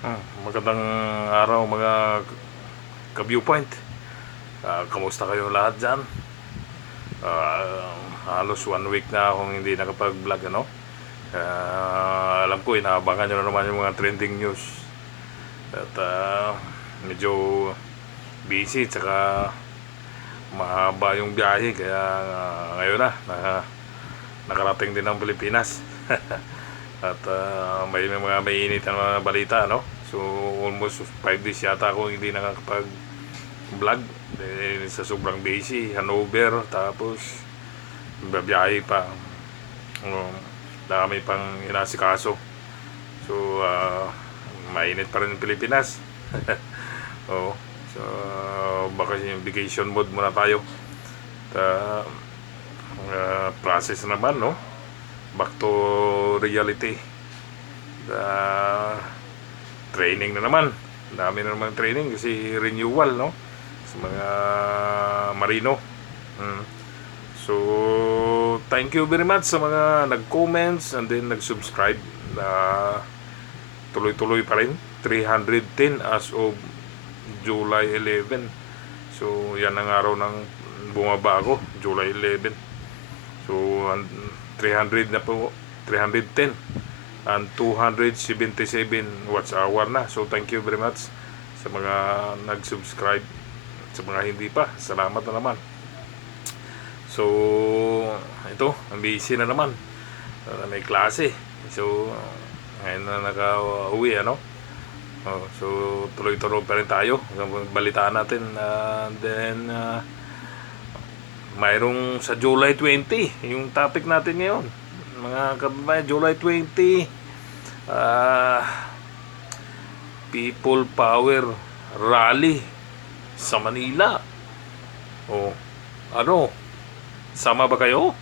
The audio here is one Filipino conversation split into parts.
Magandang araw mga ka-viewpoint. Kamusta kayo lahat dyan? Halos 1 week na akong hindi nakapag-vlog, ano? Alam ko, inaabangan nyo na naman yung mga trending news. At medyo busy, tsaka mahaba yung biyahe. Kaya ngayon nakarating din ng Pilipinas. At may mga mainit na mga balita, no? So almost 5 days yata ako hindi nakakapag-vlog sa sobrang busy. Hanover, tapos babiyahe pa. um, Dami pang inasikaso. So mainit pa rin yung Pilipinas. Oh, so baka yung vacation mode muna tayo. At, process naman, no? Back to reality. Training na naman. Dami na naman training kasi renewal, no? Sa mga marino. So thank you very much sa mga nag-comments and then nag-subscribe. Tuloy-tuloy pa rin. 310 as of July 11. So yan ang araw ng bumaba ako, July 11. So 300 na po, 310 and 277 watch hour na. So thank you very much sa mga nag-subscribe. Sa mga hindi pa, salamat na naman. So ito, busy na naman. May klase. So ngayon na naka-uwi, ano? So tuloy-tuloy pa rin tayo. Balitaan natin. Then mayroong sa July 20, yung topic natin ngayon, mga kababayan. July 20, People Power Rally sa Manila. O ano, sama ba kayo?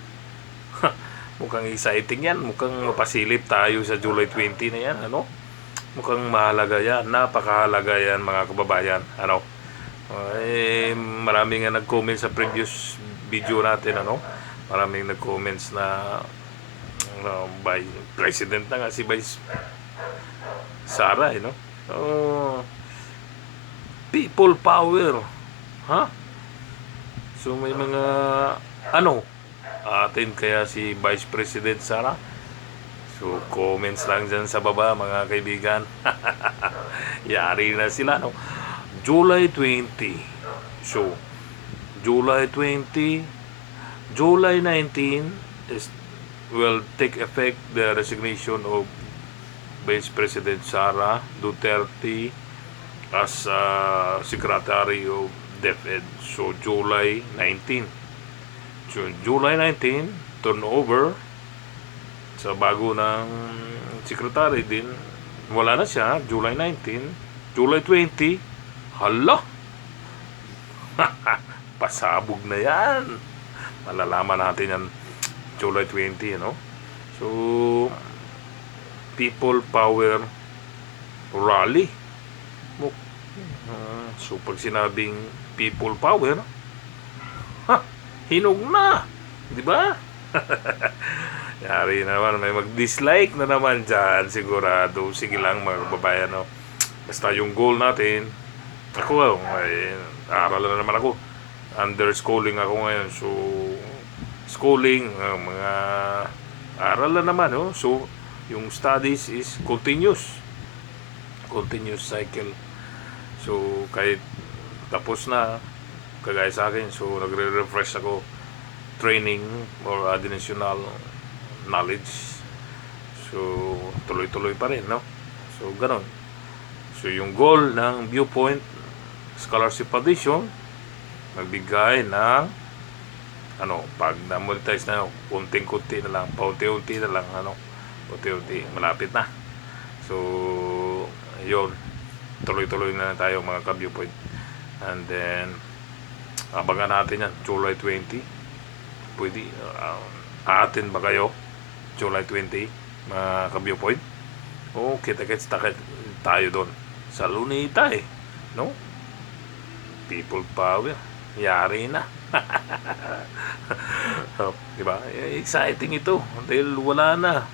Mukhang exciting yan. Mukhang mapasilip tayo sa July 20 na yan, ano? Mukhang mahalaga yan. Napakahalaga yan, mga kababayan, ano? Maraming nga nag-comment sa previous video natin, ano? Maraming nag-comments na by President na nga si Vice Sara, no? People power, ha? So may mga ano atin kaya si Vice President Sara. So comments lang dyan sa baba, mga kaibigan. Yari na sila, no? July 20. So July 20, July 19 is will take effect the resignation of Vice President Sara Duterte as Secretary of DepEd. So July 19. So July 19, turnover sa bago ng secretary din. Wala na siya, July 19. July 20, hala! Pasabog na yan. Malalaman natin yan July 20, no? So People Power Rally. So pag sinabing People Power, hinog na, di ba? Yari naman, may mag-dislike na naman dyan, sigurado. Sige lang, mga babayan, no? Basta yung goal natin, ako, aral na naman ako. Under schooling ako ngayon. So schooling, mga aral na naman, no? So yung studies is continuous cycle. So kahit tapos na, kagaya sa akin, so nagre-refresh ako, training or additional knowledge. So tuloy-tuloy pa rin, no? So ganon. So yung goal ng Viewpoint Scholarship Foundation, magbigay ng ano, pag na-monetize na, kunting-kunti na lang, paunti-unti na lang, ano, unti-unti, malapit na. So yun, tuloy-tuloy na tayo, mga ka-Viewpoint. And then abangan natin yan, July 20. Pwede, aatin ba kayo July 20, mga ka-Viewpoint? O kita-kits tayo doon sa Lunita, no? People Power, yari na. Diba? Exciting ito dahil wala na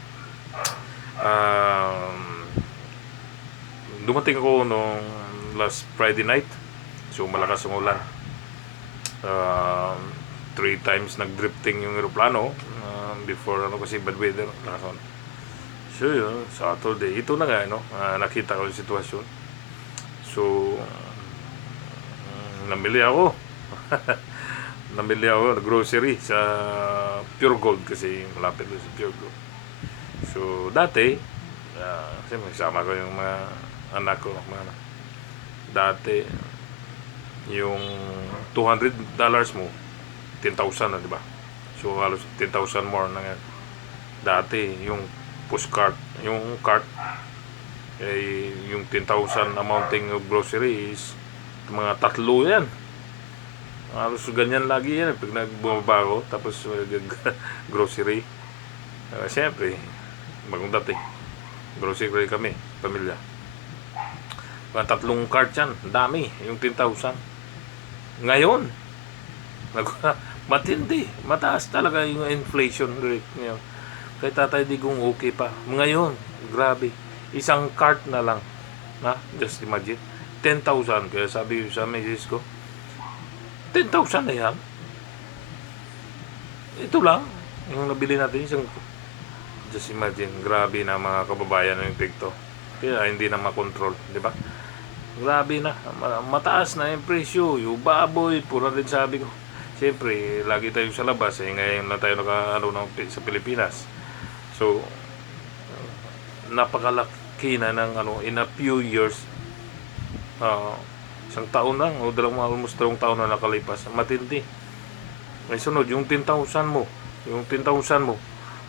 dumating ako nung last Friday night. So malakas ang ulan. Uh, 3 times nag-drifting yung aeroplano before kasi bad weather. So yun, Saturday. Ito na nga, nakita ko yung sitwasyon. So, namili ako. Namili ako ng grocery sa Pure Gold kasi malapit doon sa Pure Gold. So, dati, kasi magsama ko yung mga anak ko. Dati, yung $200 mo, 10,000 na, di ba? So, halos 10,000 more na nga. Dati, yung pushcart, yung cart, yung 10,000 amounting of groceries, mga 3 yan. Halos ganyan lagi yan pag nagbumaba ako, tapos grocery. Siyempre, bagong dati, grocery kami, pamilya. Mga 3 cart yan, dami, yung 10,000. Ngayon, matindi, mataas talaga yung inflation rate ngayon. Kay Tatay Digong okay pa. Ngayon, grabe, isang cart na lang, just imagine, 10,000. Kaya sabi sa misis ko, 10,000 na yan. Ito lang, yung nabili natin, isang, just imagine, grabe na mga kababayan ng TikTok. Kaya hindi na makontrol, di ba? Grabe na, mataas na yung presyo, yung baboy, pura din sabi ko. Siyempre, lagi tayo sa labas, ngayon na tayo sa Pilipinas. So, napakalaki na ng in a few years, isang taon lang, o almost 2 taon na nakalipas, matindi. May sunod, yung 10,000 mo,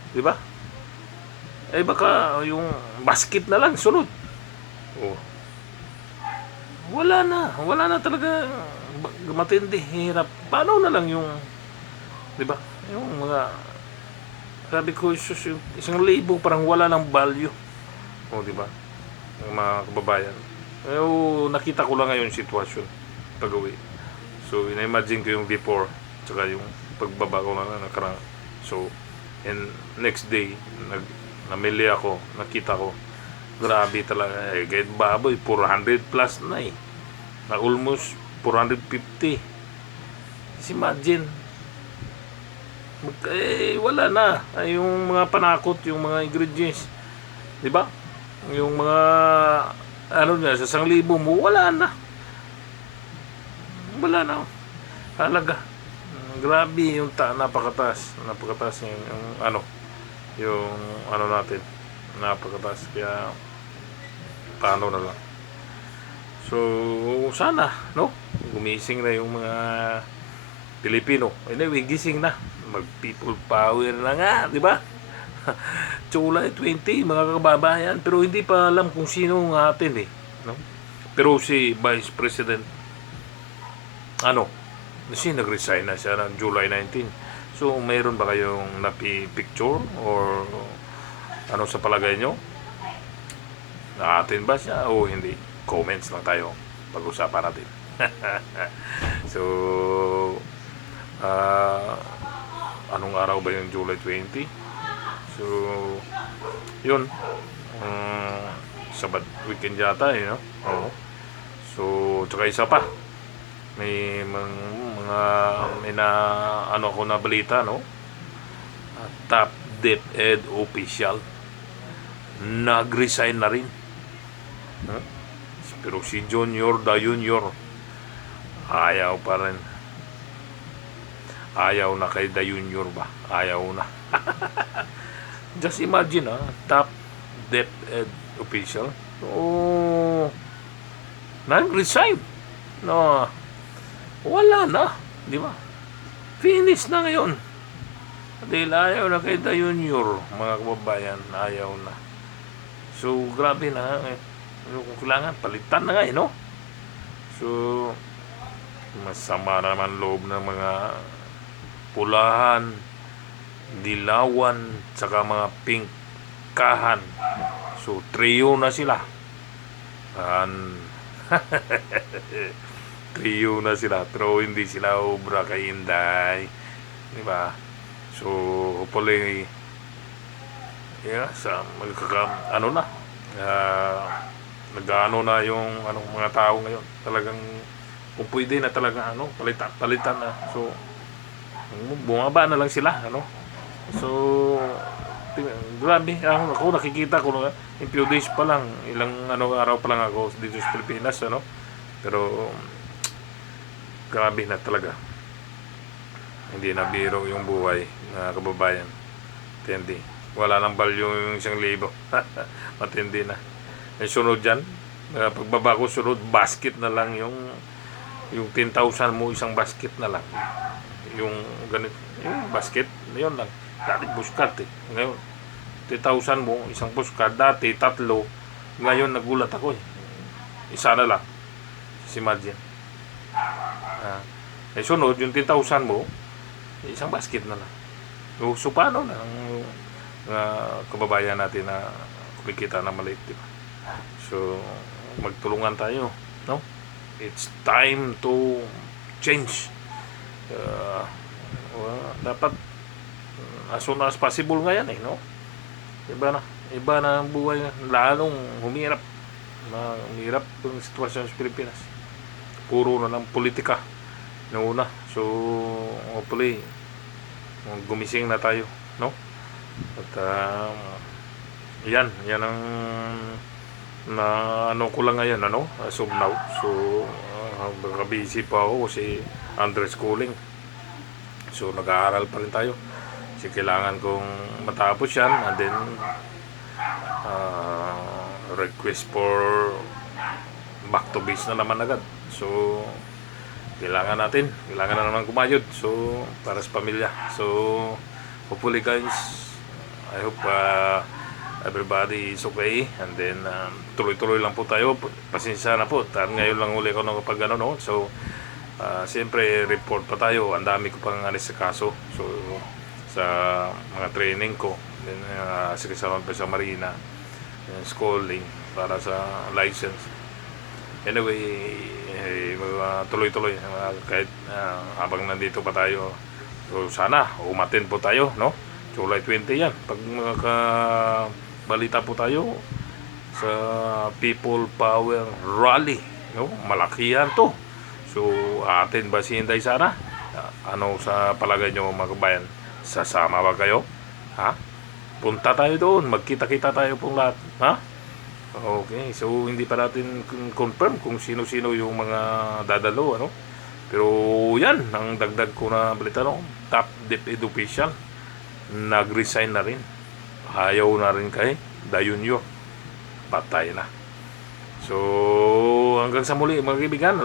di ba? Baka yung basket na lang, sunod. Wala na talaga, matindi, hirap. Paano na lang yung, di ba? Yung mga, sabi ko, yung 1,000 parang wala ng value. Di ba? Yung mga kababayan. Nakita ko lang ngayon yung sitwasyon pag-uwi. So, ina-imagine ko yung before tsaka yung pagbaba ko na nakarang. So, and next day, namili ako, nakita ko, grabe talaga. Kahit baboy, 400 plus na na almost 450. Imagine. Wala na. Yung mga panakot, yung mga ingredients. Di ba? Yung mga sa 1,000 mo, wala na. Halaga. Grabe yung napakataas yung natin. Napakataas. Kaya paano na lang. So, sana, gumising na yung mga Pilipino. Anyway, gising na. Mag-people power na nga, di ba? July 20, mga kababayan, pero hindi pa alam kung sino ng atin Pero si Vice President kasi nag-resign na siya ng July 19. So mayroon ba kayong napi-picture or sa palagay nyo? Na atin ba siya o hindi? Comments lang tayo, pag-usapan natin. So anong araw ba yung July 20? So, yun. Sabat weekend yata, Oo. So, tsaka isa pa. May ako na balita, Top DepEd official nag-resign na rin. Pero si Junior ayaw pa rin. Ayaw na kay Da Junior ba? Ayaw na. Just imagine, top DepEd official. Nag-resign. Wala na. Di ba? Finish na ngayon. Dahil ayaw na kay Da Junior, mga kababayan, ayaw na. So, grabe na. Kung kailangan, palitan na nga, So, masama naman loob ng mga pulahan, dilawan, tsaka mga pingkahan. So, trio na sila. Trio na sila, pero hindi sila obra kay Inday. Diba? So, hopefully, sa nag-ano na yung mga tao ngayon. Talagang kung pwede na talaga palitan na. So bumaba na lang sila, So grabe, ako nakikita ko na in few days pa lang, ilang araw pa lang ako dito sa Pilipinas, Pero grabe na talaga. Hindi na biro yung buhay na kababayan. Matindi. Wala nang value yung 1,000. Matindi na. Yung sunod dyan, pagbaba ko sunod, basket na lang yung 10,000 mo, isang basket na lang. Yung ganito, yung basket, yun lang. Dati buskart eh. Ngayon, 10,000 mo, isang buskart. Dati, 3. Ngayon, nagulat ako eh. Isa na lang. Si Imagine. Sunod, yung 10,000 mo, isang basket na lang. So, paano na ang kababayan natin na kumikita na maliit, di ba? So, magtulungan tayo, no? It's time to change. Dapat as soon as possible nga yan, no? Iba na ang buhay, lalong humirap ang sitwasyon sa Pilipinas. Puro na ng politika una. So hopefully gumising na tayo, no? At yan ang ko lang ngayon, as of now. So busy pa ako kasi under schooling. So nag-aaral pa rin tayo. Kasi kailangan kong matapos yan, and then request for back to base na naman agad. So kailangan na naman kumayod, so para sa pamilya. So hopefully guys, I hope everybody is okay, and then tuloy-tuloy lang po tayo. Pasensya na po, ngayon lang uli ako nakapag So siyempre report pa tayo, ang dami ko pang anis sa kaso. So sa mga training ko, then sikasama pa sa Marina, schooling para sa license. Anyway, tuloy-tuloy kahit habang nandito pa tayo. So sana umatin po tayo, no? July 20 yan. Pag balita po tayo sa People Power Rally, no? Malaki yan to. So atin ba si Inday Sara? Ano sa palagay nyo, mga kabayan? Sasama ba kayo? Ha? Punta tayo doon, magkita-kita tayo pong lahat, ha? Okay, so hindi pa natin confirm kung sino-sino yung mga dadalo, Pero yan, ang dagdag ko na balita, Top DepEd official nag-resign na rin. Ayaw na rin kay Dayunyo. Patay na. So hanggang sa muli, mga kaibigan,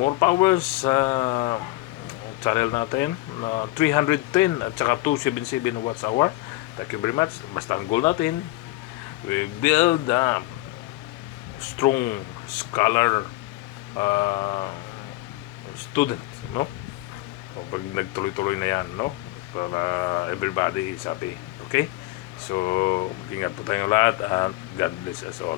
more power sa channel natin na 310 at saka 277 watts hour. Thank you very much. Basta ang goal natin, we build a strong scholar student, O pag nagtuloy-tuloy na yan, para everybody is happy. Okay? So, ingat po tayong lahat, and God bless us all.